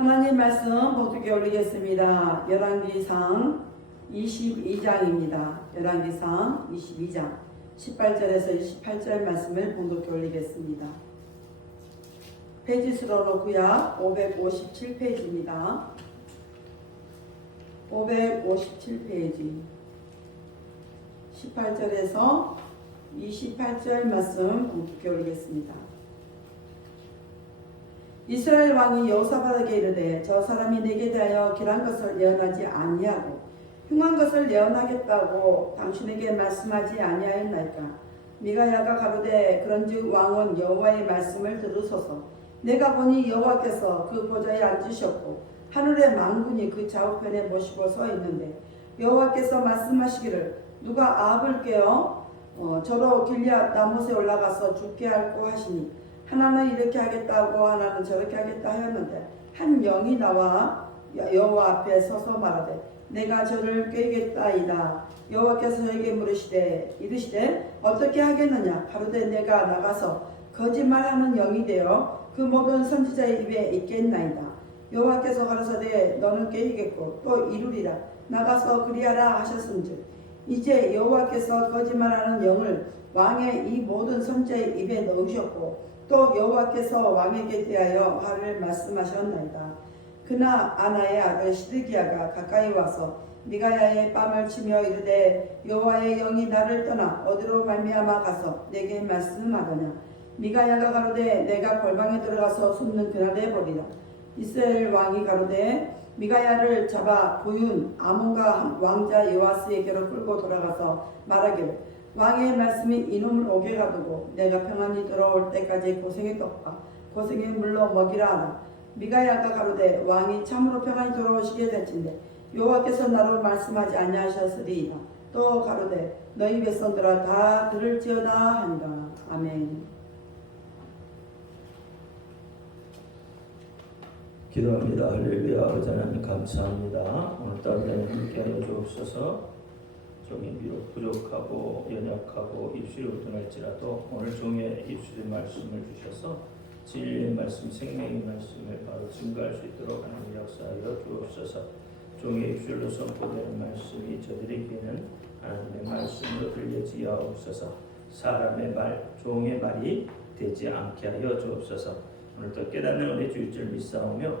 하나님 말씀 보기에 올리겠습니다. 열왕기상 22장입니다. 열왕기상 22장 18절에서 28절 말씀을 봉독해 올리겠습니다. 페이지 수로 놓고요. 557페이지입니다. 557페이지 18절에서 28절 말씀 봉독해 올리겠습니다. 이스라엘 왕이 여호사밧에게 이르되 저 사람이 내게 대하여 길한 것을 예언하지 아니하고 흉한 것을 예언하겠다고 당신에게 말씀하지 아니하였나이까. 미가야가 가로되 그런즉 왕은 여호와의 말씀을 들으소서. 내가 보니 여호와께서 그 보좌에 앉으셨고 하늘의 만군이 그 좌우편에 모시고 서 있는데 여호와께서 말씀하시기를 누가 아합을 깨어 저로 길리앗 라못에 올라가서 죽게 할고 하시니 하나는 이렇게 하겠다고 하나는 저렇게 하겠다 하였는데 한 영이 나와 여호와 앞에 서서 말하되 내가 저를 꾀겠다이다. 여호와께서 저에게 이르시되 어떻게 하겠느냐. 가로되 내가 나가서 거짓말하는 영이 되어 그 모든 선지자의 입에 있겠나이다. 여호와께서 가라사대 너는 꾀이겠고 또 이루리라. 나가서 그리하라 하셨은즉 이제 여호와께서 거짓말하는 영을 왕의 이 모든 선지자의 입에 넣으셨고 또 여호와께서 왕에게 대하여 화를 말씀하셨나이다. 그나 아나의 아들 시드기야가 가까이 와서 미가야의 뺨을 치며 이르되 여호와의 영이 나를 떠나 어디로 말미암아 가서 내게 말씀하더냐. 미가야가 가로되 내가 골방에 들어가서 숨는 그날에 보리라. 이스라엘 왕이 가로되 미가야를 잡아 부윤 아몬과 왕자 요아스에게로 끌고 돌아가서 말하기를 왕의 말씀이 이놈을 옥에 가두고 내가 평안히 돌아올 때까지 고생의 떡과 고생의 물로 먹이라 하라. 미가야가 가로되 왕이 참으로 평안히 돌아오시게 될진데 여호와께서 나로 말씀하지 아니하셨으리이다. 또 가로되 너희 백성들아 다 들을지어다 하니라. 아멘. 기도합니다. 할렐루야. 아버지 하나님 감사합니다. 오늘 따뜻한 함께하여 주옵소서. 종이 비록 부족하고 연약하고 입술이 우둔할지라도 오늘 종의 입술의 말씀을 주셔서 진리의 말씀, 생명의 말씀을 바로 증거할 수 있도록 하나님 역사하여 주옵소서. 종의 입술로 선포되는 말씀이 저들에게는 하나님의 말씀으로 들려지옵소서. 사람의 말, 종의 말이 되지 않게 하여 주옵소서. 오늘도 깨닫는 은혜 주일 줄 믿사오며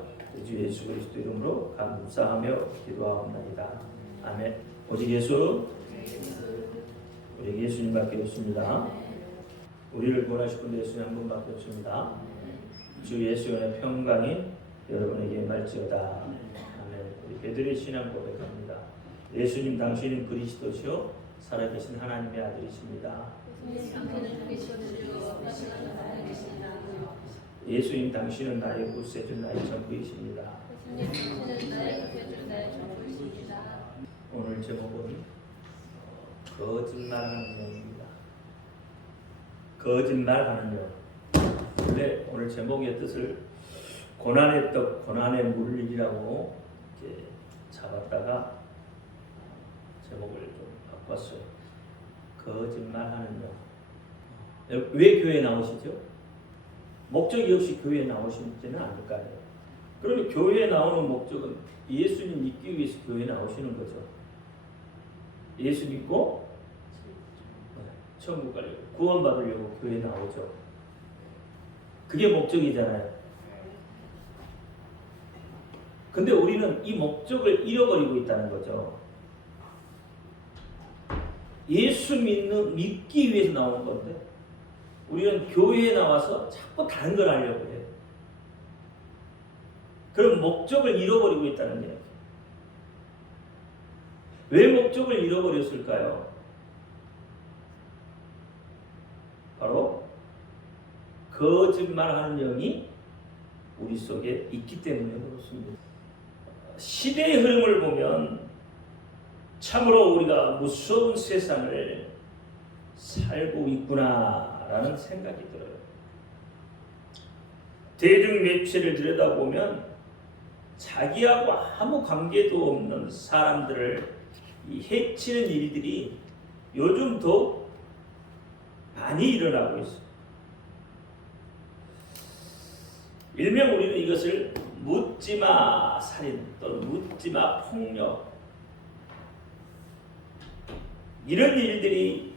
주 예수 그리스도 이름으로 감사하며 기도하옵나이다. 아멘. 오직 예수, 우리 예수님밖에 없습니다. 우리를 구원하시는 예수님 한 분밖에 없습니다. 주 예수의 평강이 여러분에게 말지어다. 아멘. 우리 베드로의 신앙 고백합니다. 예수님 당신은 그리스도시요 살아계신 하나님의 아들이십니다. 예수님 당신은 나의 구세주 나의 전부이십니다. 오늘 제목은 거짓말하는 영입니다. 거짓말하는 영. 근데 오늘 제목의 뜻을 고난의 떡, 고난의 물이라고 이렇게 잡았다가 제목을 좀 바꿨어요. 거짓말하는 영. 왜 교회에 나오시죠? 목적이 없이 교회에 나오시지는 않을 거 아니에요. 그러면 교회에 나오는 목적은 예수님 믿기 위해서 교회에 나오시는 거죠. 예수 믿고 천국 가려고 구원받으려고 교회에 나오죠. 그게 목적이잖아요. 근데 우리는 이 목적을 잃어버리고 있다는 거죠. 예수 믿기 위해서 나오는 건데 우리는 교회에 나와서 자꾸 다른 걸 하려고 해요. 그럼 목적을 잃어버리고 있다는 얘기예요. 왜 목적을 잃어버렸을까요? 바로 거짓말하는 영이 우리 속에 있기 때문에 그렇습니다. 시대의 흐름을 보면 참으로 우리가 무서운 세상을 살고 있구나라는 생각이 들어요. 대중 매체를 들여다보면 자기하고 아무 관계도 없는 사람들을 해치는 일들이 요즘 더 많이 일어나고 있어요. 일명 우리는 이것을 묻지마 살인 또는 묻지마 폭력, 이런 일들이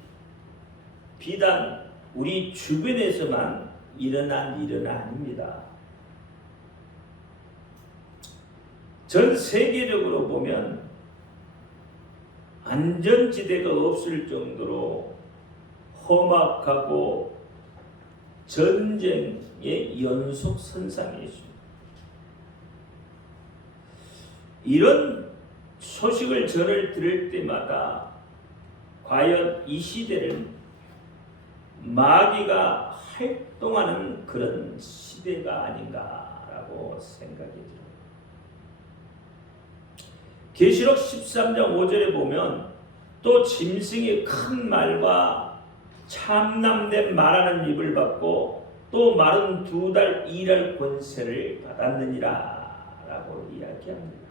비단 우리 주변에서만 일어난 일은 아닙니다. 전 세계적으로 보면 안전지대가 없을 정도로 험악하고 전쟁의 연속선상에 있습니다. 이런 소식을 전을 들을 때마다 과연 이 시대는 마귀가 활동하는 그런 시대가 아닌가라고 생각이 들어요. 계시록 13장 5절에 보면 또 짐승이 큰 말과 참남된 말하는 입을 받고 또 말은 2달 일할 권세를 받았느니라 라고 이야기합니다.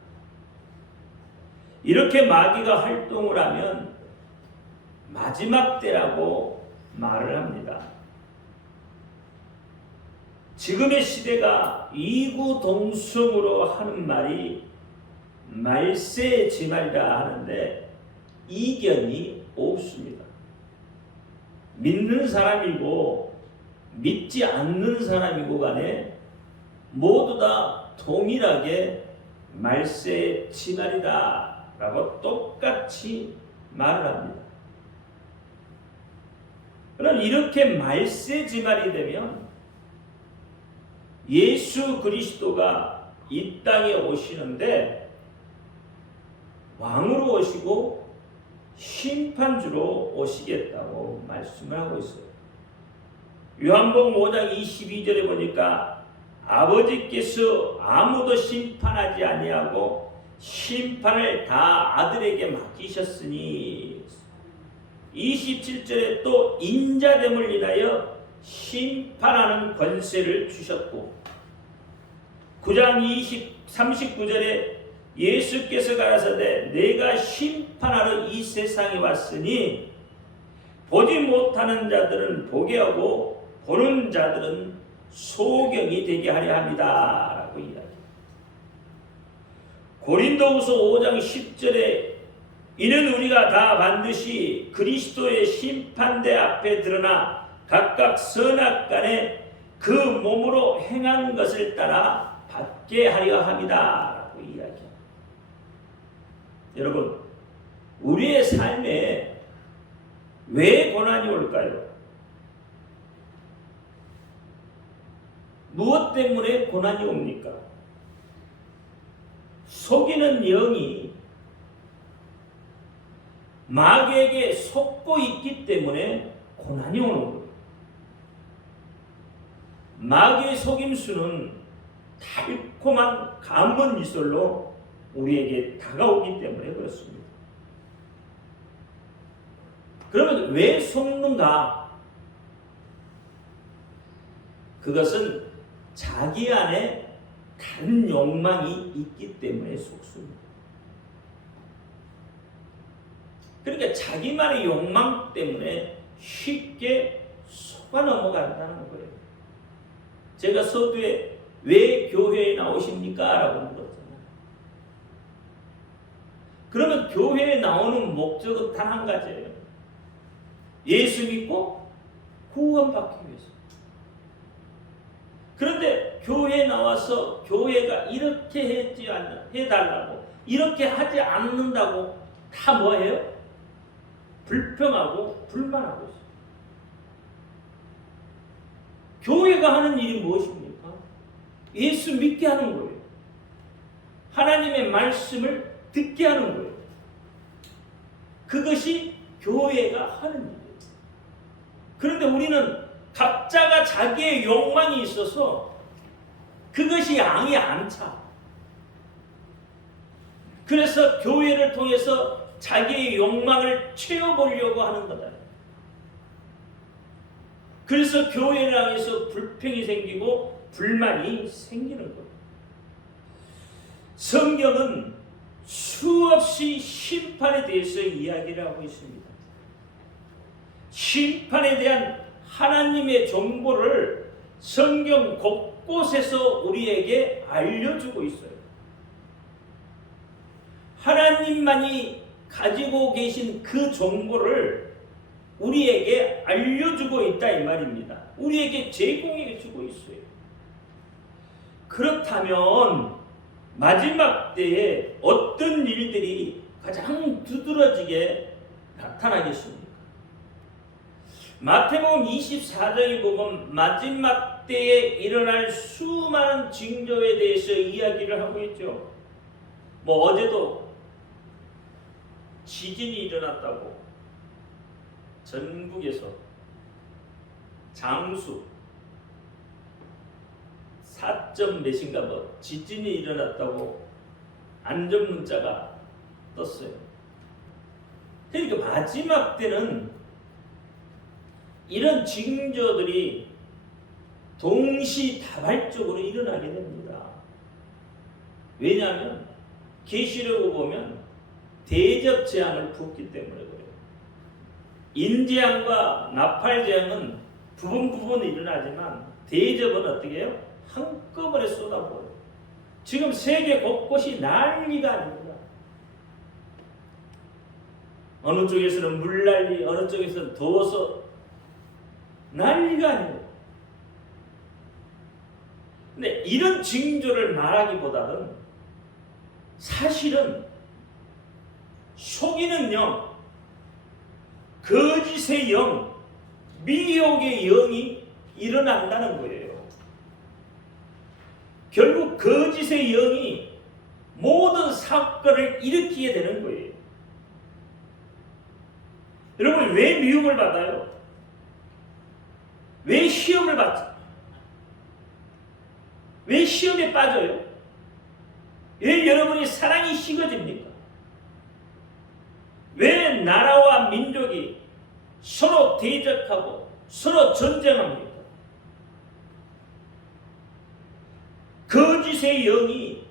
이렇게 마귀가 활동을 하면 마지막 때라고 말을 합니다. 지금의 시대가 이구동성으로 하는 말이 말세지말이라 하는데 이견이 없습니다. 믿는 사람이고 믿지 않는 사람이고 간에 모두 다 동일하게 말세지말이다 라고 똑같이 말을 합니다. 그럼 이렇게 말세지말이 되면 예수 그리스도가 이 땅에 오시는데 왕으로 오시고 심판주로 오시겠다고 말씀을 하고 있어요. 요한복음 5장 22절에 보니까 아버지께서 아무도 심판하지 아니하고 심판을 다 아들에게 맡기셨으니 27절에 또 인자됨을 인하여 심판하는 권세를 주셨고 9장 39절에 예수께서 가라사대 내가 심판하러 이 세상에 왔으니 보지 못하는 자들은 보게 하고 보는 자들은 소경이 되게 하려 합니다 라고 이야기합니다. 고린도후서 5장 10절에 이는 우리가 다 반드시 그리스도의 심판대 앞에 드러나 각각 선악간에 그 몸으로 행한 것을 따라 받게 하려 합니다 라고 이야기합니다. 여러분, 우리의 삶에 왜 고난이 올까요? 무엇 때문에 고난이 옵니까? 속이는 영이 마귀에게 속고 있기 때문에 고난이 오는 거예요. 마귀의 속임수는 달콤한 감문 이설로 우리에게 다가오기 때문에 그렇습니다. 그러면 왜 속는가? 그것은 자기 안에 다른 욕망이 있기 때문에 속습니다. 그러니까 자기만의 욕망 때문에 쉽게 속아 넘어간다는 거예요. 제가 서두에 왜 교회에 나오십니까? 라고 물었잖아요. 그러면 교회에 나오는 목적은 단 한 가지예요. 예수 믿고 구원받기 위해서. 그런데 교회에 나와서 교회가 이렇게 해달라고 이렇게 하지 않는다고 다 뭐예요? 불평하고 불만하고 있어요. 교회가 하는 일이 무엇입니까? 예수 믿게 하는 거예요. 하나님의 말씀을 듣게 하는 거예요. 그것이 교회가 하는 일이에요. 그런데 우리는 각자가 자기의 욕망이 있어서 그것이 양이 안 차. 그래서 교회를 통해서 자기의 욕망을 채워보려고 하는 거다. 그래서 교회를 향해서 불평이 생기고 불만이 생기는 거예요. 성경은 수없이 심판에 대해서 이야기를 하고 있습니다. 심판에 대한 하나님의 정보를 성경 곳곳에서 우리에게 알려주고 있어요. 하나님만이 가지고 계신 그 정보를 우리에게 알려주고 있다 이 말입니다. 우리에게 제공해 주고 있어요. 그렇다면 마지막 때에 어떤 일들이 가장 두드러지게 나타나겠습니까? 마태복음 24장에 보면 마지막 때에 일어날 수많은 징조에 대해서 이야기를 하고 있죠. 뭐 어제도 지진이 일어났다고 전국에서 장수 4점 몇인가 뭐 지진이 일어났다고 안전문자가 떴어요. 그러니까 마지막 때는 이런 징조들이 동시다발적으로 일어나게 됩니다. 왜냐하면 계시록을 보면 대접 재앙을 붓기 때문에 그래요. 인재앙과 나팔재앙은 부분 일어나지만 대접은 어떻게 해요? 한꺼번에 쏟아부어요. 지금 세계 곳곳이 난리가 아닙니다. 어느 쪽에서는 물난리, 어느 쪽에서는 더워서 난리가 아니에요. 근데 이런 징조를 말하기보다는 사실은 속이는 영, 거짓의 영, 미혹의 영이 일어난다는 거예요. 결국 거짓의 영이 모든 사건을 일으키게 되는 거예요. 여러분 왜 미움을 받아요? 왜 시험을 받죠? 왜 시험에 빠져요? 왜 여러분이 사랑이 식어집니까? 왜 나라와 민족이 서로 대적하고 서로 전쟁합니까? 거짓의 영이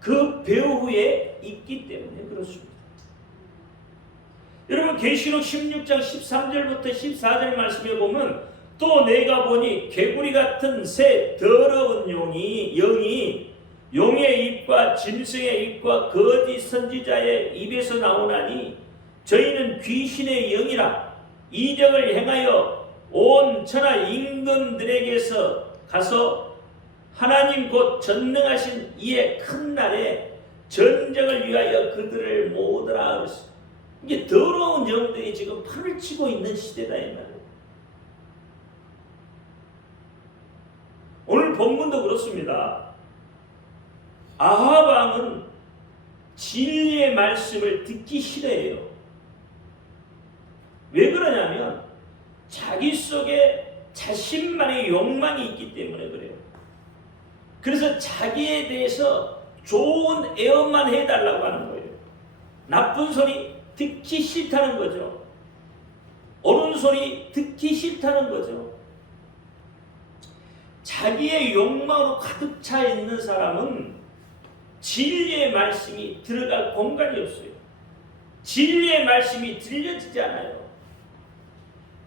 그 배후에 있기 때문에 그렇습니다. 여러분 계시록 16장 13절부터 14절 말씀에 보면 또 내가 보니 개구리 같은 새 더러운 영이 용의 입과 짐승의 입과 거짓 선지자의 입에서 나오나니 저희는 귀신의 영이라 이적을 행하여 온 천하 임금들에게서 가서 하나님 곧 전능하신 이의 큰 날에 전쟁을 위하여 그들을 모으더라 그랬어요. 이게 더러운 영들이 지금 판을 치고 있는 시대다 이 말이에요. 오늘 본문도 그렇습니다. 아합 왕은 진리의 말씀을 듣기 싫어해요. 왜 그러냐면 자기 속에 자신만의 욕망이 있기 때문에 그래요. 그래서 자기에 대해서 좋은 애언만 해달라고 하는 거예요. 나쁜 소리 듣기 싫다는 거죠. 옳은 소리 듣기 싫다는 거죠. 자기의 욕망으로 가득 차 있는 사람은 진리의 말씀이 들어갈 공간이 없어요. 진리의 말씀이 들려지지 않아요.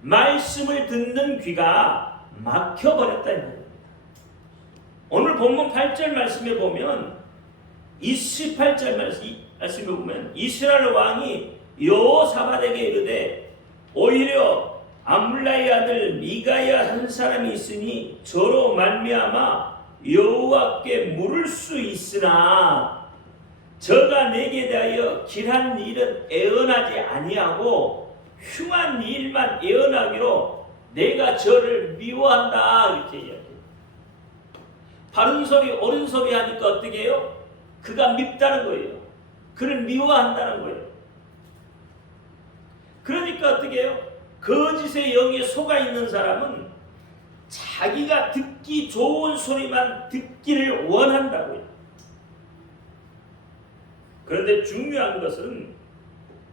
말씀을 듣는 귀가 막혀버렸다는 겁니다. 오늘 본문 8절 말씀에 보면 28절 말씀에 보면 이스라엘 왕이 여호사밧에게 이르되 오히려 암물라의 아들 미가야 한 사람이 있으니 저로 말미암아 여호와께 물을 수 있으나 저가 내게 대하여 길한 일은 애언하지 아니하고 흉한 일만 애언하기로 내가 저를 미워한다 이렇게 이야기해요. 바른 소리 옳은 소리 하니까 어떻게 해요? 그가 밉다는 거예요. 그를 미워한다는 거예요. 그러니까 어떻게 해요? 거짓의 영에 속아 있는 사람은 자기가 듣기 좋은 소리만 듣기를 원한다고요. 그런데 중요한 것은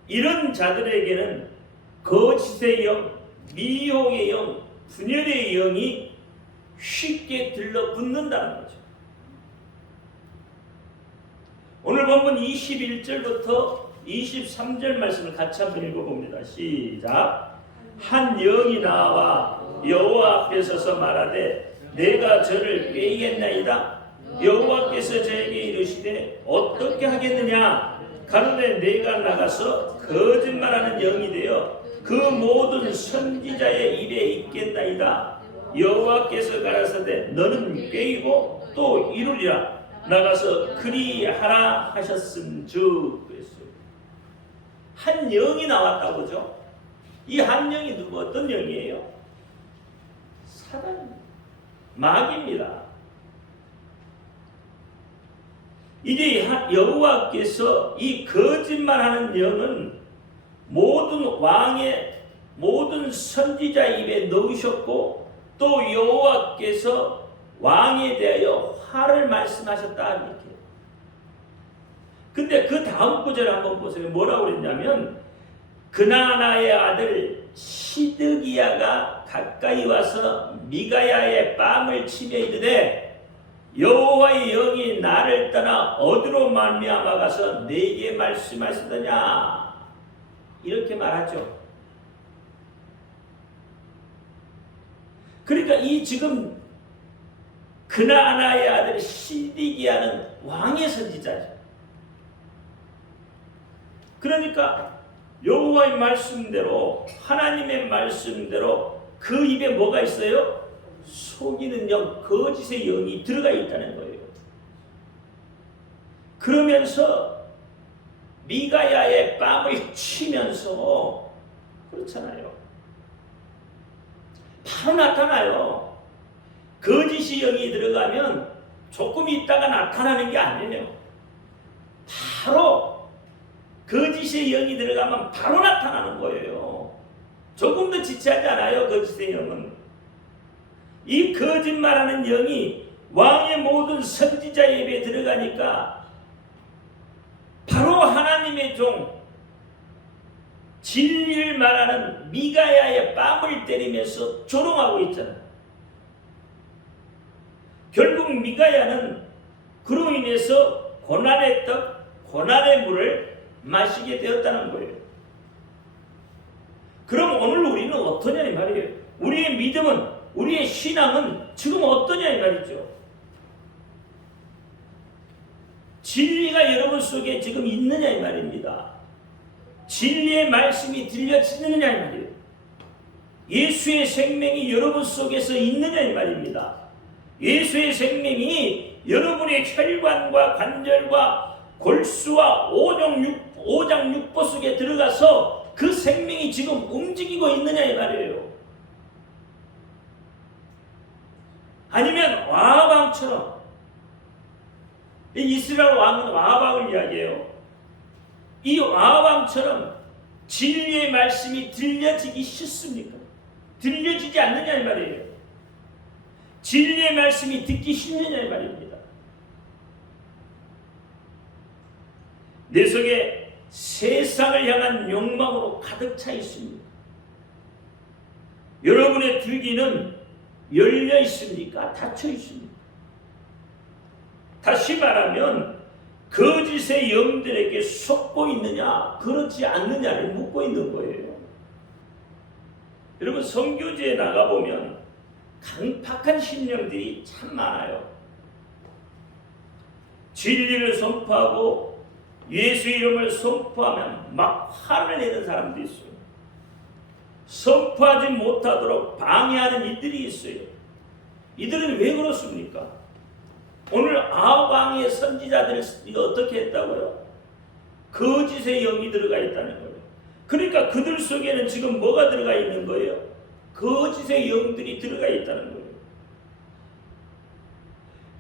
이런 자들에게는 거짓의 영, 미혹의 영, 분열의 영이 쉽게 들러붙는다는 거죠. 오늘 본문 21절부터 23절 말씀을 같이 한번 읽어봅니다. 시작. 한 영이 나와 여호와 앞에 서서 말하되 내가 저를 꾀이겠나이다. 여호와께서 저에게 이르시되 어떻게 하겠느냐. 가로되 내가 나가서 거짓말하는 영이 되어 그 모든 선지자의 입에 있겠나이다. 여호와께서 가라사대 너는 꾀이고 또 이루리라. 나가서 그리하라 하셨음즉. 그랬어요. 한 영이 나왔다고 그죠? 이 한 영이 누구 어떤 영이에요? 사단입니다. 마귀입니다. 이제 여호와께서 이 거짓말하는 영은 모든 왕의 모든 선지자 입에 넣으셨고 또 여호와께서 왕에 대하여 화를 말씀하셨다 이렇게. 근데 그 다음 구절 한번 보세요. 뭐라고 그랬냐면 그나나의 아들 시드기야가 가까이 와서 미가야의 뺨을 치며 이르되 여호와의 영이 나를 떠나 어디로 말미암아 가서 내게 말씀하시더냐 이렇게 말하죠. 그러니까 이 지금 그나나의 아들 시드기야는 왕의 선지자죠. 그러니까 여호와의 말씀대로 하나님의 말씀대로 그 입에 뭐가 있어요? 속이는 영, 거짓의 영이 들어가 있다는 거예요. 그러면서 미가야의 뺨을 치면서 그렇잖아요. 바로 나타나요. 거짓의 영이 들어가면 조금 있다가 나타나는 게 아니에요. 바로 거짓의 영이 들어가면 바로 나타나는 거예요. 조금도 지체하지 않아요. 거짓의 영은. 이 거짓말하는 영이 왕의 모든 선지자의 입에 들어가니까 바로 하나님의 종 진리를 말하는 미가야의 뺨을 때리면서 조롱하고 있잖아요. 결국 미가야는 그로 인해서 고난의 떡, 고난의 물을 마시게 되었다는 거예요. 그럼 오늘 우리는 어떠냐 이 말이에요. 우리의 믿음은, 우리의 신앙은 지금 어떠냐 이 말이죠. 진리가 여러분 속에 지금 있느냐 이 말입니다. 진리의 말씀이 들려지느냐 이 말이에요. 예수의 생명이 여러분 속에서 있느냐 이 말입니다. 예수의 생명이 여러분의 혈관과 관절과 골수와 오장 육보 속에 들어가서 그 생명이 지금 움직이고 있느냐 이 말이에요. 아니면 와방처럼, 이스라엘 왕은 와방을 이야기해요. 이 와방처럼 진리의 말씀이 들려지기 싫습니까? 들려지지 않느냐 이 말이에요. 진리의 말씀이 듣기 싫느냐 이 말입니다. 내 속에 세상을 향한 욕망으로 가득 차 있습니다. 여러분의 두 귀는 열려 있습니까? 닫혀 있습니까? 다시 말하면 거짓의 영들에게 속고 있느냐 그렇지 않느냐를 묻고 있는 거예요. 여러분 선교지에 나가보면 강팍한 신령들이 참 많아요. 진리를 선포하고 예수 이름을 선포하면 막 화를 내는 사람도 있어요. 선포하지 못하도록 방해하는 이들이 있어요. 이들은 왜 그렇습니까? 오늘 아왕의 선지자들이 어떻게 했다고요? 거짓의 영이 들어가 있다는 거예요. 그러니까 그들 속에는 지금 뭐가 들어가 있는 거예요? 거짓의 영들이 들어가 있다는 거예요.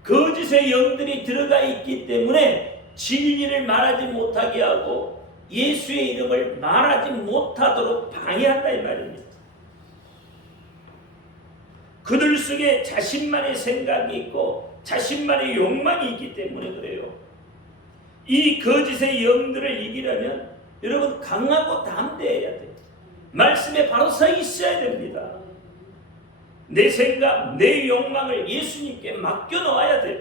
거짓의 영들이 들어가 있기 때문에 진리를 말하지 못하게 하고 예수의 이름을 말하지 못하도록 방해한다 이 말입니다. 그들 속에 자신만의 생각이 있고 자신만의 욕망이 있기 때문에 그래요. 이 거짓의 영들을 이기려면 여러분 강하고 담대해야 돼요. 말씀에 바로 서 있어야 됩니다. 내 생각, 내 욕망을 예수님께 맡겨놓아야 돼요.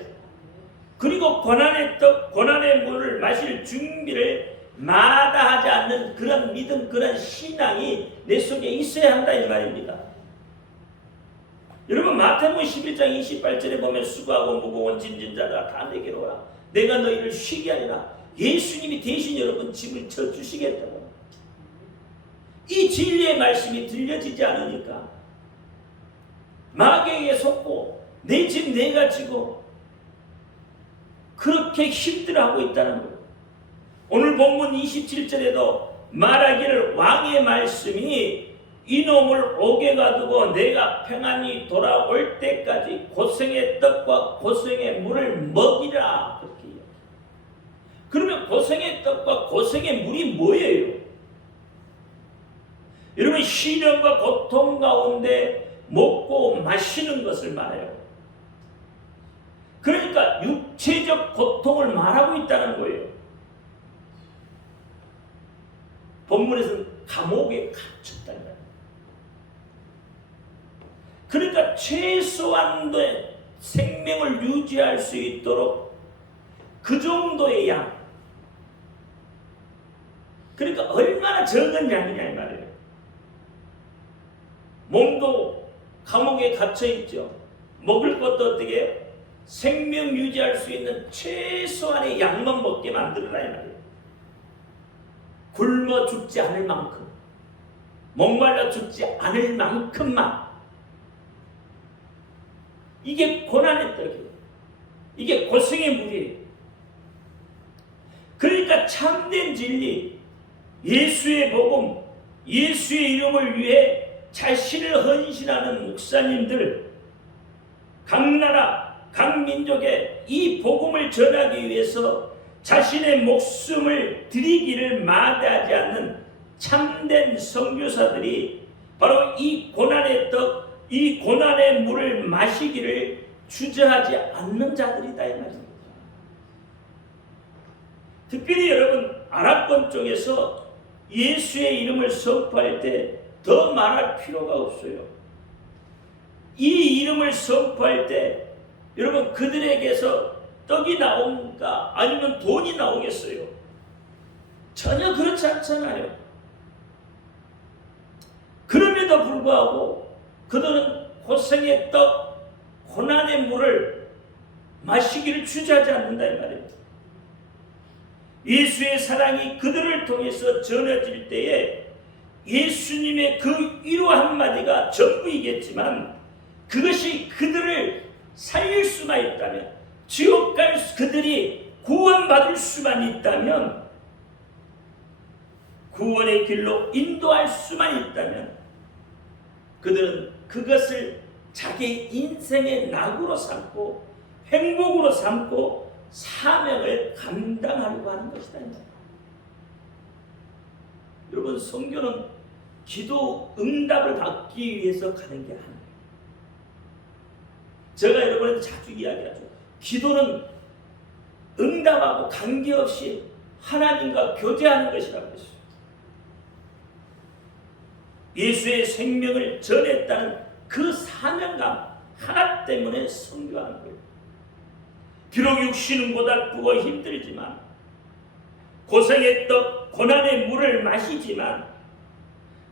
그리고 고난의 떡, 고난의 물을 마실 준비를 마다하지 않는 그런 믿음, 그런 신앙이 내 속에 있어야 한다 이 말입니다. 여러분 마태복음 11장 28절에 보면 수고하고 무거운 짐진 자들아 다 내게로 오라. 내가 너희를 쉬게 하리라. 예수님이 대신 여러분 짐을 져주시겠다고. 이 진리의 말씀이 들려지지 않으니까 마귀에게 속고 내 짐 내가 지고 그렇게 힘들어하고 있다는 거예요. 오늘 본문 27절에도 말하기를 왕의 말씀이 이놈을 옥에 가두고 내가 평안히 돌아올 때까지 고생의 떡과 고생의 물을 먹이라. 그렇게 이야기해요. 그러면 고생의 떡과 고생의 물이 뭐예요? 여러분 시련과 고통 가운데 먹고 마시는 것을 말해요. 그러니까 육체적 고통을 말하고 있다는 거예요. 본문에서는 감옥에 갇혔다는 거예요. 그러니까 최소한의 생명을 유지할 수 있도록 그 정도의 양. 그러니까 얼마나 적은 양이냐 이 말이에요. 몸도 감옥에 갇혀있죠. 먹을 것도 어떻게 해요? 생명 유지할 수 있는 최소한의 양만 먹게 만들어라 이 말이에요. 굶어 죽지 않을 만큼, 목말라 죽지 않을 만큼만. 이게 고난의 떡이에요. 이게 고생의 물이에요. 그러니까 참된 진리, 예수의 복음, 예수의 이름을 위해 자신을 헌신하는 목사님들, 각 나라, 각 민족에 이 복음을 전하기 위해서 자신의 목숨을 드리기를 마다하지 않는 참된 선교사들이 바로 이 고난의 떡, 이 고난의 물을 마시기를 주저하지 않는 자들이다 이 말입니다. 특별히 여러분 아랍권 쪽에서 예수의 이름을 선포할 때 더 말할 필요가 없어요. 이 이름을 선포할 때 여러분 그들에게서 떡이 나온가 아니면 돈이 나오겠어요? 전혀 그렇지 않잖아요. 그럼에도 불구하고 그들은 고생의 떡, 고난의 물을 마시기를 주저하지 않는다 이 말이에요. 예수의 사랑이 그들을 통해서 전해질 때에 예수님의 그 위로 한마디가 전부이겠지만 그것이 그들을 살릴 수만 있다면, 지옥 갈 그들이 구원받을 수만 있다면, 구원의 길로 인도할 수만 있다면 그들은 그것을 자기 인생의 낙으로 삼고 행복으로 삼고 사명을 감당하려고 하는 것이다. 여러분 성교는 기도 응답을 받기 위해서 가는 게 아니에요. 제가 여러분한테 자주 이야기하죠. 기도는 응답하고 관계없이 하나님과 교제하는 것이라고 했어요. 예수의 생명을 전했다는 그 사명감 하나 때문에 선교하는 거예요. 비록 육신은 고달프고 힘들지만, 고생의 떡, 고난의 물을 마시지만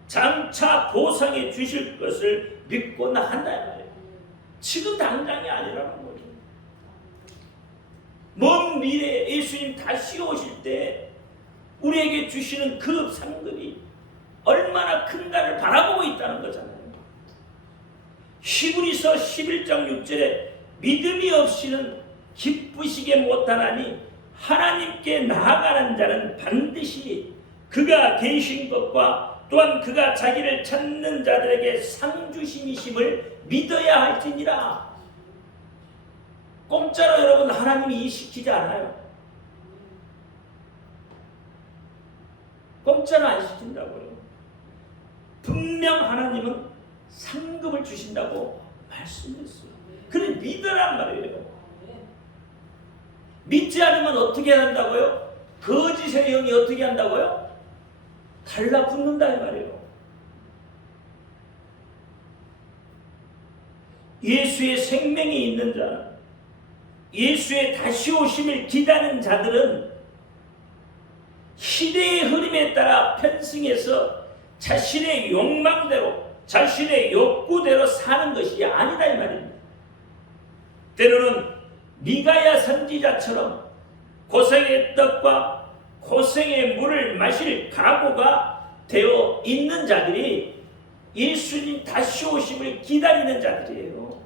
장차 보상해 주실 것을 믿고나 한다 말이에요. 지금 당장이 아니라는 거죠. 먼 미래에 예수님 다시 오실 때 우리에게 주시는 그 상급이 얼마나 큰가를 바라보고 있다는 거잖아요. 히브리서 11장 6절에 믿음이 없이는 기쁘시게 못하나니 하나님께 나아가는 자는 반드시 그가 계신 것과 또한 그가 자기를 찾는 자들에게 상 주심이심을 믿어야 할지니라. 공짜로 여러분 하나님이 일 시키지 않아요. 공짜로 안 시킨다고요. 분명 하나님은 상급을 주신다고 말씀했어요. 그래 믿으란 말이에요. 믿지 않으면 어떻게 한다고요? 거짓의 영이 어떻게 한다고요? 달라붙는다 이 말이에요. 예수의 생명이 있는 자, 예수의 다시 오심을 기다리는 자들은 시대의 흐름에 따라 편승해서 자신의 욕망대로 자신의 욕구대로 사는 것이 아니다 이 말입니다. 때로는 미가야 선지자처럼 고생의 떡과 고생의 물을 마실 각오가 되어 있는 자들이 예수님 다시 오심을 기다리는 자들이에요.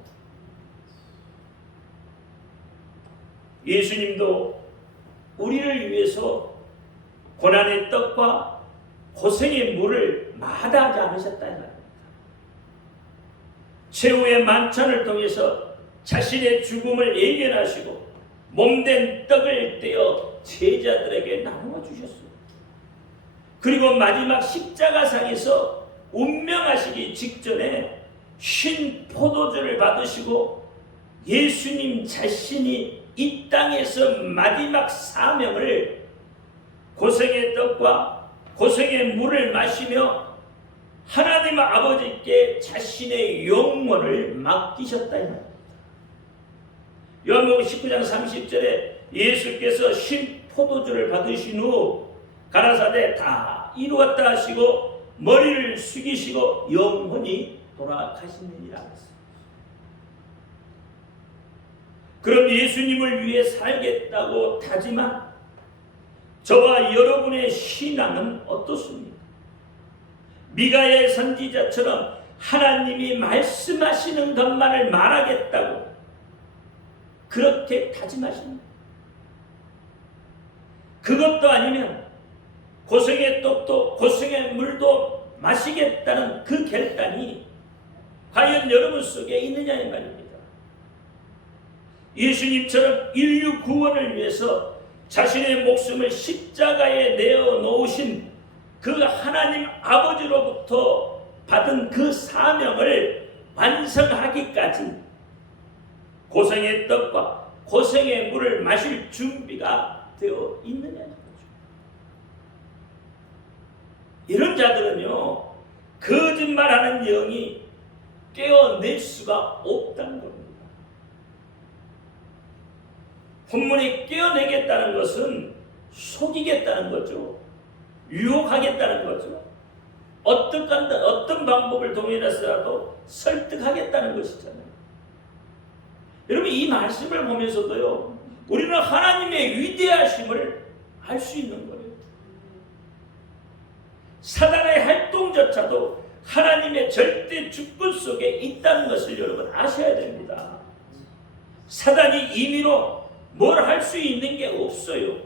예수님도 우리를 위해서 고난의 떡과 고생의 물을 마다하지 않으셨다 이 말입니다. 최후의 만찬을 통해서 자신의 죽음을 예견하시고 몸된 떡을 떼어 제자들에게 나누어 주셨어요. 그리고 마지막 십자가상에서 운명하시기 직전에 신 포도주를 받으시고 예수님 자신이 이 땅에서 마지막 사명을 고생의 떡과 고생의 물을 마시며 하나님 아버지께 자신의 영혼을 맡기셨다 이 말입니다. 요한복음 19장 30절에 예수께서 신 포도주를 받으신 후 가라사대 다 이루었다 하시고 머리를 숙이시고 영혼이 돌아가시느니라 했습니다. 그럼 예수님을 위해 살겠다고 다짐한 저와 여러분의 신앙은 어떻습니까? 미가의 선지자처럼 하나님이 말씀하시는 것만을 말하겠다고 그렇게 다짐하십니다. 그것도 아니면 고생의 떡도 고생의 물도 마시겠다는 그 결단이 과연 여러분 속에 있느냐 이 말입니다. 예수님처럼 인류 구원을 위해서 자신의 목숨을 십자가에 내어 놓으신 그 하나님 아버지로부터 받은 그 사명을 완성하기까지 고생의 떡과 고생의 물을 마실 준비가 되어 있느냐는 거죠. 이런 자들은요, 거짓말하는 영이 깨어낼 수가 없다는 겁니다. 본문이 깨어내겠다는 것은 속이겠다는 거죠. 유혹하겠다는 거죠. 어떤 방법을 동원해서라도 설득하겠다는 것이잖아요. 여러분, 이 말씀을 보면서도요, 우리는 하나님의 위대하심을 알 수 있는 거예요. 사단의 활동조차도 하나님의 절대 주권 속에 있다는 것을 여러분 아셔야 됩니다. 사단이 임의로 뭘 할 수 있는 게 없어요.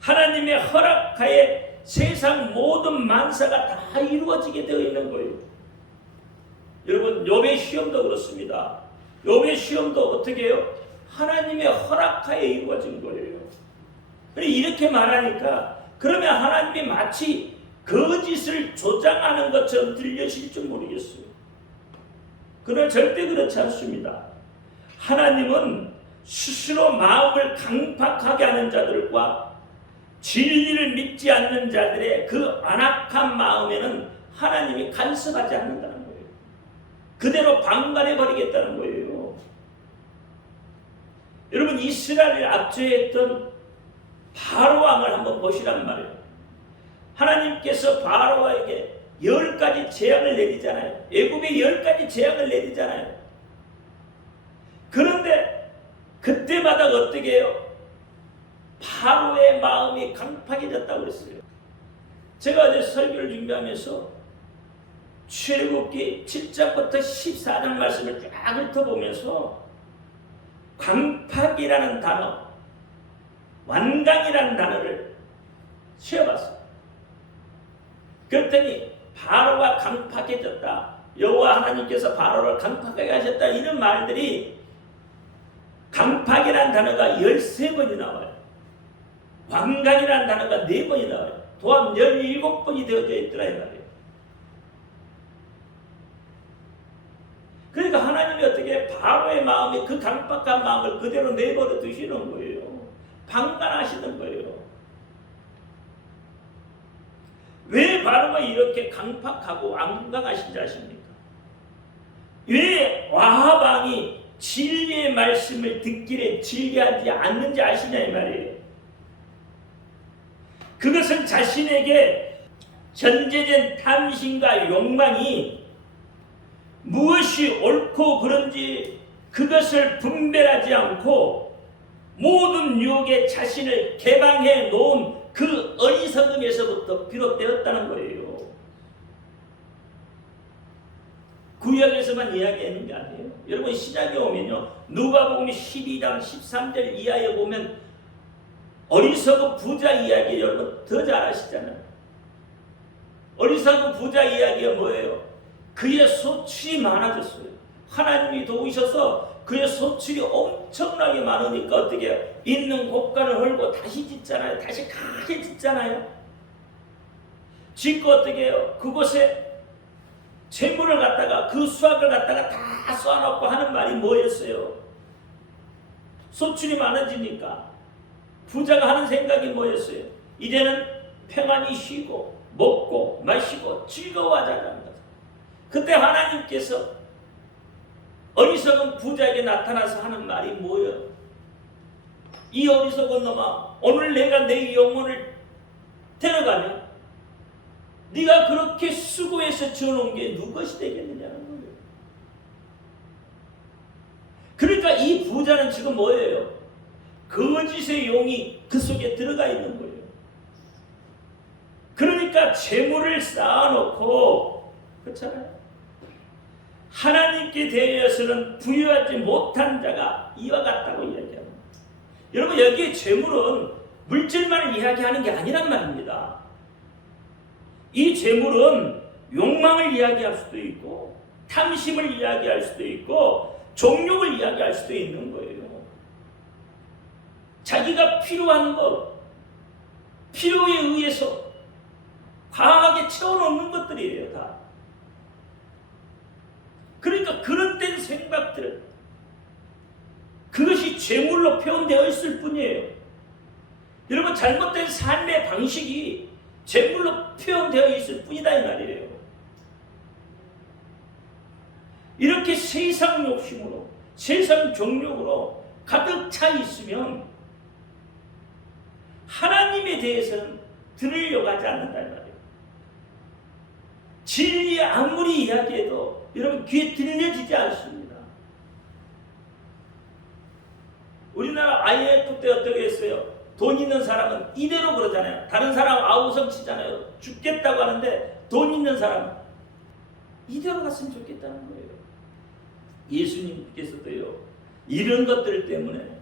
하나님의 허락하에 세상 모든 만사가 다 이루어지게 되어 있는 거예요. 여러분, 욥의 시험도 그렇습니다. 욥의 시험도 어떻게 해요? 하나님의 허락하에 이루어진 거예요. 이렇게 말하니까 그러면 하나님이 마치 거짓을 조장하는 것처럼 들려질 줄 모르겠어요. 그러나 절대 그렇지 않습니다. 하나님은 스스로 마음을 강팍하게 하는 자들과 진리를 믿지 않는 자들의 그 안악한 마음에는 하나님이 간섭하지 않는다는 거예요. 그대로 방관해 버리겠다는 거예요. 여러분, 이스라엘을 압제했던 바로 왕을 한번 보시란 말이에요. 하나님께서 바로에게 10가지 재앙을 내리잖아요. 애굽에 10가지 재앙을 내리잖아요. 그런데 그때마다 어떻게 해요? 바로의 마음이 강팍해졌다고 그랬어요. 제가 어제 설교를 준비하면서 출애굽기 7장부터 14장 말씀을 쫙 훑어보면서 강팍이라는 단어, 완강이라는 단어를 쉬어봤어요. 그랬더니 바로가 강팍해졌다, 여호와 하나님께서 바로를 강팍하게 하셨다, 이런 말들이 강팍이라는 단어가 13번이 나와요. 완강이라는 단어가 4번이 나와요. 도합 17번이 되어져 있더라 이 말이에요. 그러니까 하나님이 어떻게 바로의 마음이 그 강팍한 마음을 그대로 내버려 두시는 거예요. 방관하시는 거예요. 왜 바로가 이렇게 강팍하고 완강하신지 아십니까? 왜 와합 왕이 진리의 말씀을 듣기를 즐겨하지 않는지 아시냐 이 말이에요. 그것은 자신에게 전제된 탐심과 욕망이 무엇이 옳고 그른지 그것을 분별하지 않고 모든 유혹에 자신을 개방해 놓은 그 어리석음에서부터 비롯되었다는 거예요. 구약에서만 이야기하는 게 아니에요. 여러분 신약에 오면요, 누가복음 12장 13절 이하에 보면 어리석은 부자 이야기 여러분 더 잘 아시잖아요. 어리석은 부자 이야기가 뭐예요? 그의 소출이 많아졌어요. 하나님이 도우셔서 그의 소출이 엄청나게 많으니까 어떻게 해요? 있는 곳간을 헐고 다시 짓잖아요. 다시 크게 짓잖아요. 짓고 어떻게 해요? 그곳에 재물을 갖다가 그 수확을 갖다가 다 쏘아놓고 하는 말이 뭐였어요? 소출이 많아지니까 부자가 하는 생각이 뭐였어요? 이제는 평안히 쉬고 먹고 마시고 즐거워하자는 거죠. 그때 하나님께서 어리석은 부자에게 나타나서 하는 말이 뭐예요? 이 어리석은 놈아, 오늘 내가 내 영혼을 데려가면 네가 그렇게 수고해서 지어놓은 게 누것이 되겠느냐는 거예요. 그러니까 이 부자는 지금 뭐예요? 거짓의 용이 그 속에 들어가 있는 거예요. 그러니까 재물을 쌓아놓고, 그렇잖아요. 하나님께 대해서는 부유하지 못한 자가 이와 같다고 이야기합니다. 여러분 여기에 재물은 물질만을 이야기하는 게 아니란 말입니다. 이 재물은 욕망을 이야기할 수도 있고 탐심을 이야기할 수도 있고 정욕을 이야기할 수도 있는 거예요. 자기가 필요한 것, 필요에 의해서 과하게 채워놓는 것들이에요. 다. 그러니까 그런 된 생각들은 그것이 재물로 표현되어 있을 뿐이에요. 여러분 잘못된 삶의 방식이 재물로 표현되어 있을 뿐이다 이 말이에요. 이렇게 세상 욕심으로 세상 정욕으로 가득 차 있으면 하나님에 대해서는 들으려고 하지 않는다 이 말이에요. 진리 아무리 이야기해도 여러분 귀에 들려지지 않습니다. 우리나라 IMF 때 어떻게 했어요? 돈 있는 사람은 이대로 그러잖아요. 다른 사람 아우성 치잖아요. 죽겠다고 하는데 돈 있는 사람은 이대로 갔으면 좋겠다는 거예요. 예수님께서도요, 이런 것들 때문에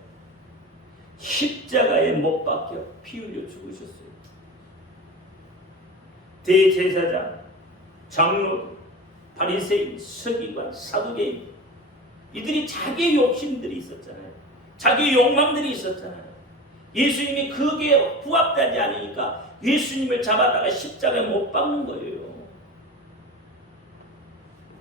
십자가에 못 박혀 피 흘려 죽으셨어요. 대제사장, 장로, 바리새인, 서기관, 사두개인, 이들이 자기 욕심들이 있었잖아요. 자기 욕망들이 있었잖아요. 예수님이 거기에 부합되지 않으니까 예수님을 잡아다가 십자가에 못 박는 거예요.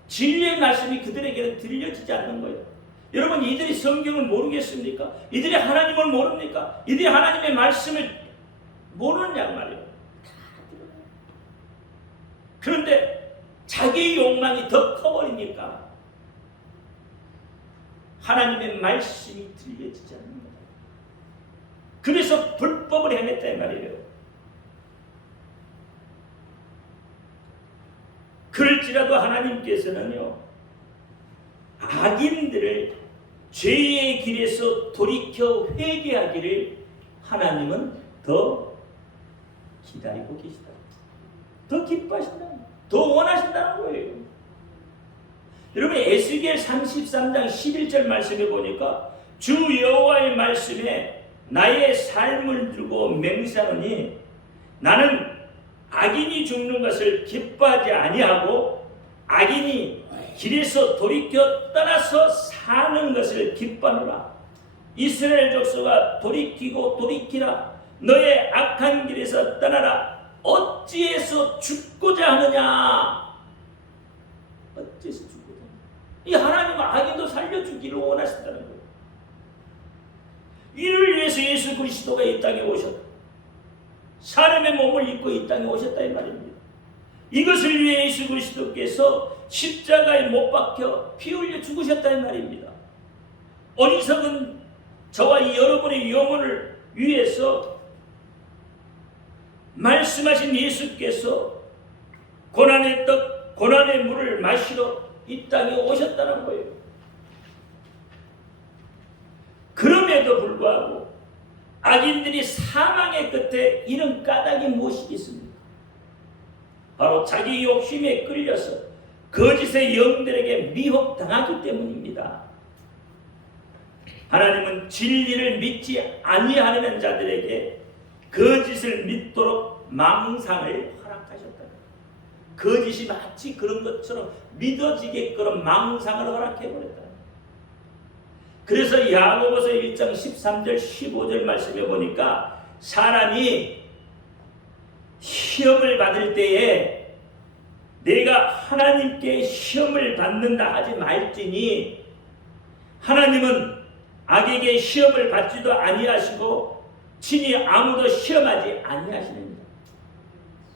진리의 말씀이 그들에게는 들려지지 않는 거예요. 여러분 이들이 성경을 모르겠습니까? 이들이 하나님을 모릅니까? 이들이 하나님의 말씀을 모르느냐고 말이에요. 그런데 자기의 욕망이 더 커버리니까 하나님의 말씀이 들려지지 않는 거예요. 그래서 불법을 행했다 이 말이에요. 그럴지라도 하나님께서는요, 악인들을 죄의 길에서 돌이켜 회개하기를 하나님은 더 기다리고 계시다. 더 기뻐하신다. 더 원하신다는 거예요. 여러분 에스겔 33장 11절 말씀에 보니까 주 여호와의 말씀에 나의 삶을 두고 맹세하노니 나는 악인이 죽는 것을 기뻐하지 아니하고 악인이 길에서 돌이켜 떠나서 사는 것을 기뻐하노라. 이스라엘 족속아 돌이키고 돌이키라. 너의 악한 길에서 떠나라. 어찌해서 죽고자 하느냐. 어찌해서 죽고자 하느냐. 이 하나님은 악인도 살려주기를 원하신다는 거예요. 이를 위해서 예수 그리스도가 이 땅에 오셨다. 사람의 몸을 입고 이 땅에 오셨다 이 말입니다. 이것을 위해 예수 그리스도께서 십자가에 못 박혀 피 흘려 죽으셨다 이 말입니다. 어리석은 저와 이 여러분의 영혼을 위해서 말씀하신 예수께서 고난의 떡, 고난의 물을 마시러 이 땅에 오셨다는 거예요. 그럼에도 불구하고 악인들이 사망의 끝에 이런 까닭이 무엇이겠습니까? 바로 자기 욕심에 끌려서 거짓의 영들에게 미혹당하기 때문입니다. 하나님은 진리를 믿지 아니하는 자들에게 거짓을 믿도록 망상을 허락하셨다. 거짓이 마치 그런 것처럼 믿어지게끔 망상을 허락해버렸다. 그래서 야고보서 1장 13절 15절 말씀해 보니까 사람이 시험을 받을 때에 내가 하나님께 시험을 받는다 하지 말지니 하나님은 악에게 시험을 받지도 아니하시고 친히 아무도 시험하지 아니하시느니라.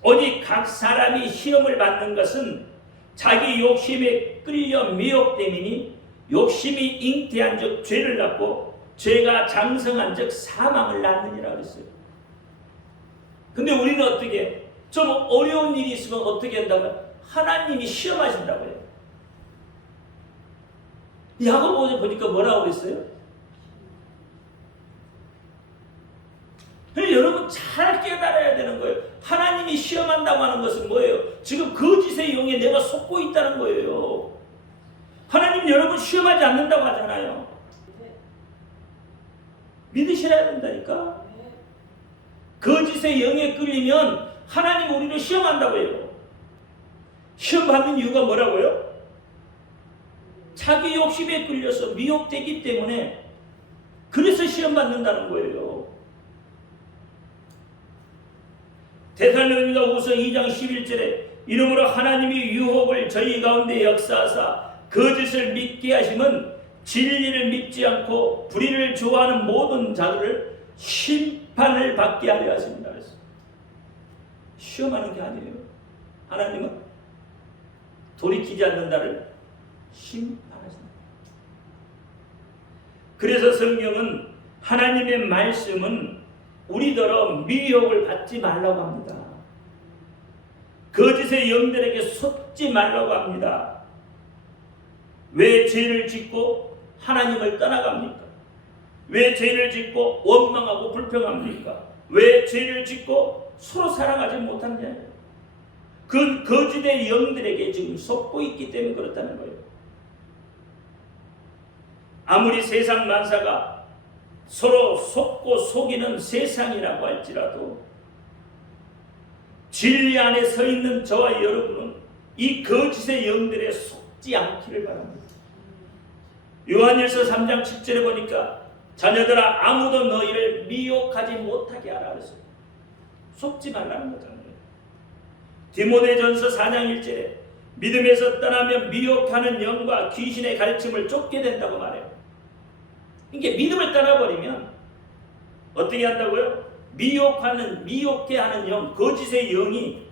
오직 각 사람이 시험을 받는 것은 자기 욕심에 끌려 미혹됨이니 욕심이 잉태한 즉 죄를 낳고 죄가 장성한 즉 사망을 낳느니라 그랬어요. 근데 우리는 어떻게 좀 어려운 일이 있으면 어떻게 한다고요? 하나님이 시험하신다고 해요. 야고보서 보니까 뭐라고 그랬어요? 여러분 잘 깨달아야 되는 거예요. 하나님이 시험한다고 하는 것은 뭐예요? 지금 거짓의 영에 내가 속고 있다는 거예요. 하나님 여러분 시험하지 않는다고 하잖아요. 믿으셔야 된다니까. 거짓의 영에 끌리면 하나님 우리를 시험한다고 해요. 시험 받는 이유가 뭐라고요? 자기 욕심에 끌려서 미혹되기 때문에 그래서 시험 받는다는 거예요. 데살로니가후서 2장 11절에 이러므로 하나님이 유혹을 저희 가운데 역사하사 거짓을 믿게 하심은 진리를 믿지 않고 불의를 좋아하는 모든 자들을 심판을 받게 하려 하십니다. 그래서 시험하는 게 아니에요. 하나님은 돌이키지 않는 자를 심판하신다. 그래서 성경은 하나님의 말씀은 우리더러 미혹을 받지 말라고 합니다. 거짓의 영들에게 속지 말라고 합니다. 왜 죄를 짓고 하나님을 떠나갑니까? 왜 죄를 짓고 원망하고 불평합니까? 왜 죄를 짓고 서로 사랑하지 못하느냐? 그 거짓의 영들에게 지금 속고 있기 때문에 그렇다는 거예요. 아무리 세상 만사가 서로 속고 속이는 세상이라고 할지라도 진리 안에 서 있는 저와 여러분은 이 거짓의 영들에 속지 않기를 바랍니다. 요한일서 3장 7절에 보니까 자녀들아 아무도 너희를 미혹하지 못하게 하라 그랬어요. 속지 말라는 거잖아요. 디모데전서 4장 1절에 믿음에서 떠나면 미혹하는 영과 귀신의 가르침을 쫓게 된다고 말해요. 이게 믿음을 떠나버리면 어떻게 한다고요? 미혹해 하는 영, 거짓의 영이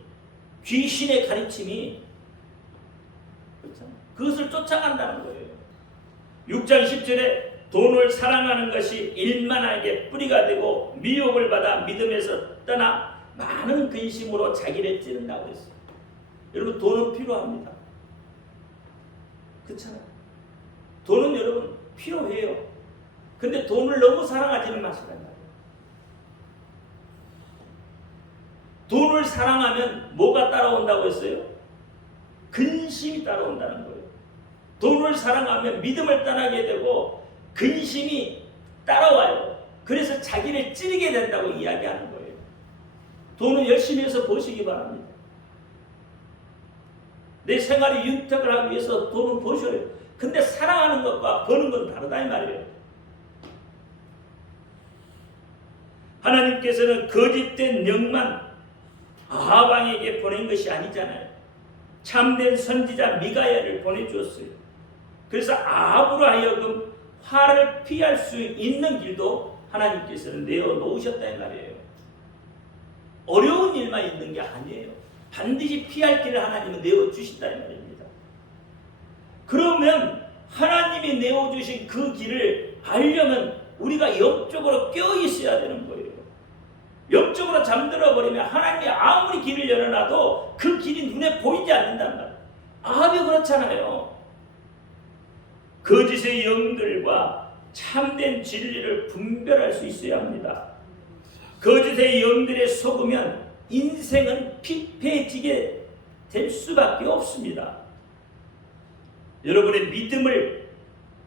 귀신의 가르침이 그렇잖아요. 그것을 쫓아간다는 거예요. 6장 10절에 돈을 사랑하는 것이 일만하게 뿌리가 되고 미혹을 받아 믿음에서 떠나 많은 근심으로 자기를 찌른다고 했어요. 여러분 돈은 필요합니다. 그렇잖아요. 돈은 여러분 필요해요. 근데 돈을 너무 사랑하지는 마시란 말이에요. 돈을 사랑하면 뭐가 따라온다고 했어요? 근심이 따라온다는 거예요. 돈을 사랑하면 믿음을 떠나게 되고 근심이 따라와요. 그래서 자기를 찌르게 된다고 이야기하는 거예요. 돈은 열심히 해서 버시기 바랍니다. 내 생활이 윤택을 하기 위해서 돈은 버셔요. 근데 사랑하는 것과 버는 건 다르다 이 말이에요. 하나님께서는 거짓된 영만 아합 왕에게 보낸 것이 아니잖아요. 참된 선지자 미가야를 보내주었어요. 그래서 아합으로 하여금 화를 피할 수 있는 길도 하나님께서는 내어놓으셨다 이 말이에요. 어려운 일만 있는 게 아니에요. 반드시 피할 길을 하나님은 내어주신다 이 말입니다. 그러면 하나님이 내어주신 그 길을 알려면 우리가 영적으로 깨어있어야 되는 거예요. 영적으로 잠들어 버리면 하나님이 아무리 길을 열어놔도 그 길이 눈에 보이지 않는단 말이에요. 아합이 그렇잖아요. 거짓의 영들과 참된 진리를 분별할 수 있어야 합니다. 거짓의 영들에 속으면 인생은 피폐해지게 될 수밖에 없습니다. 여러분의 믿음을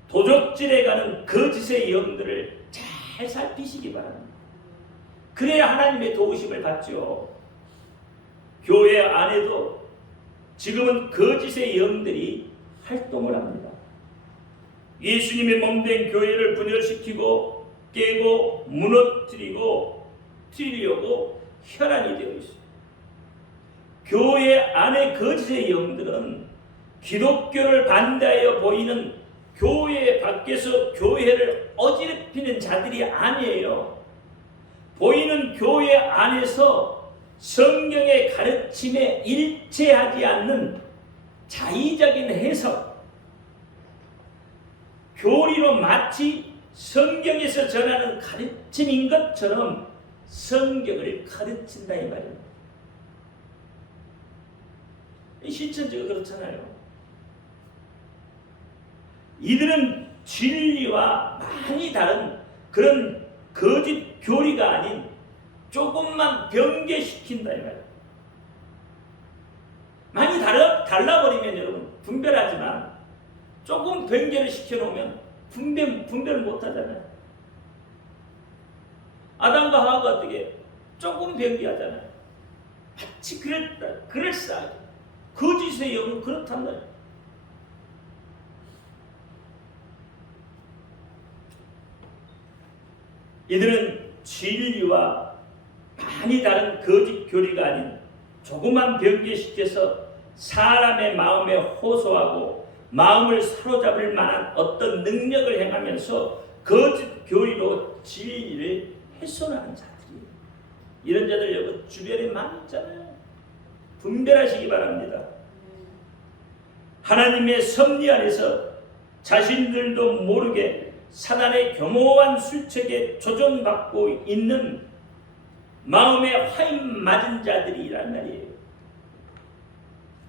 도적질해가는 거짓의 영들을 잘 살피시기 바랍니다. 그래야 하나님의 도우심을 받죠. 교회 안에도 지금은 거짓의 영들이 활동을 합니다. 예수님의 몸된 교회를 분열시키고 깨고 무너뜨리고 튀려고 혈안이 되어 있습니다. 교회 안의 거짓의 영들은 기독교를 반대하여 보이는 교회 밖에서 교회를 어지럽히는 자들이 아니에요. 보이는 교회 안에서 성경의 가르침에 일치하지 않는 자의적인 해석, 교리로 마치 성경에서 전하는 가르침인 것처럼 성경을 가르친다 이 말입니다. 신천지가 그렇잖아요. 이들은 진리와 많이 다른 그런 거짓 교리가 아닌 조금만 변개시킨다 이 말이에요. 많이 달라버리면 여러분 분별하지만 조금 변개를 시켜놓으면 분별을 못하잖아요. 아담과 하와가 어떻게 조금 변개하잖아요. 마치 그럴싸하게 거짓의 영은 그렇단 말이에요. 이들은 진리와 많이 다른 거짓 교리가 아닌 조그만 변개시켜서 사람의 마음에 호소하고 마음을 사로잡을 만한 어떤 능력을 행하면서 거짓 교리로 진리를 훼손하는 자들이에요. 이런 자들 여러분 주변에 많이 있잖아요. 분별하시기 바랍니다. 하나님의 섭리 안에서 자신들도 모르게 사단의 교모한 술책에 조종받고 있는 마음에 화인 맞은 자들이란 말이에요.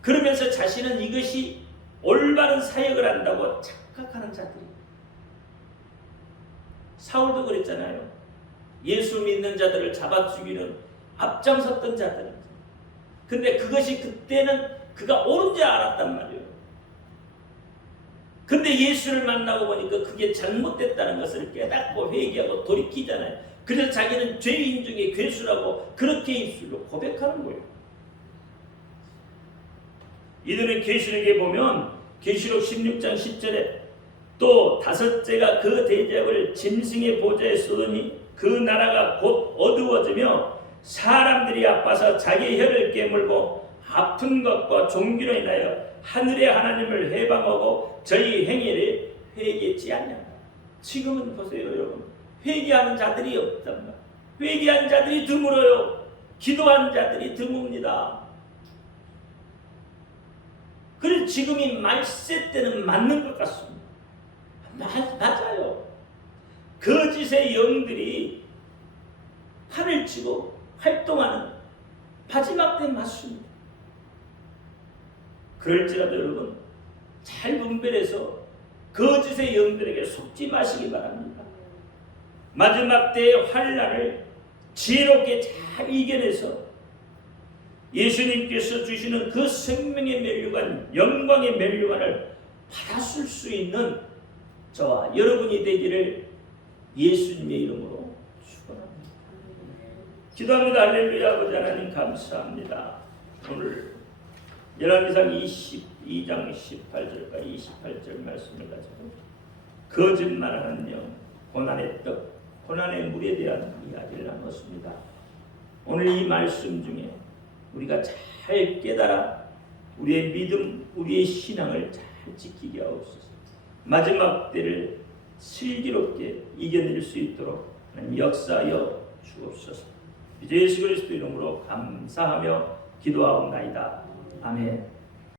그러면서 자신은 이것이 올바른 사역을 한다고 착각하는 자들이. 사울도 그랬잖아요. 예수 믿는 자들을 잡아 죽이는 앞장섰던 자들. 근데 그것이 그때는 그가 옳은 줄 알았단 말이에요. 근데 예수를 만나고 보니까 그게 잘못됐다는 것을 깨닫고 회개하고 돌이키잖아요. 그래서 자기는 죄인 중에 괴수라고 그렇게 입술로 고백하는 거예요. 이들은 계시록에 보면 계시록 16장 10절에 또 다섯째가 그 대접을 짐승의 보좌에 쏟으니 그 나라가 곧 어두워지며 사람들이 아파서 자기 혀를 깨물고 아픈 것과 종기로 인하여 하늘의 하나님을 회방하고 저희 행위를 회개치 않냐. 지금은 보세요 여러분. 회개하는 자들이 없단 말이에요. 회개한 자들이 드물어요. 기도한 자들이 드뭅니다. 그래서 지금이 말세 때는 맞는 것 같습니다. 맞아요. 거짓의 영들이 판을 치고 활동하는 마지막 때 맞습니다. 그럴지라도 여러분 잘 분별해서 거짓의 영들에게 속지 마시기 바랍니다. 마지막 때의 환난을 지혜롭게 잘 이겨내서 예수님께서 주시는 그 생명의 면류관, 영광의 면류관을 받았을 수 있는 저와 여러분이 되기를 예수님의 이름으로 축원합니다. 기도합니다. 할렐루야. 아버지 하나님 감사합니다. 오늘 열왕기상 22장 18절과 28절 말씀을 가지고 거짓말하는 영, 고난의 떡, 고난의 물에 대한 이야기를 나눴습니다. 오늘 이 말씀 중에 우리가 잘 깨달아 우리의 믿음, 우리의 신앙을 잘 지키게 하옵소서. 마지막 때를 슬기롭게 이겨낼 수 있도록 하나님 역사하여 주옵소서. 예수 그리스도 이름으로 감사하며 기도하옵나이다. 아멘.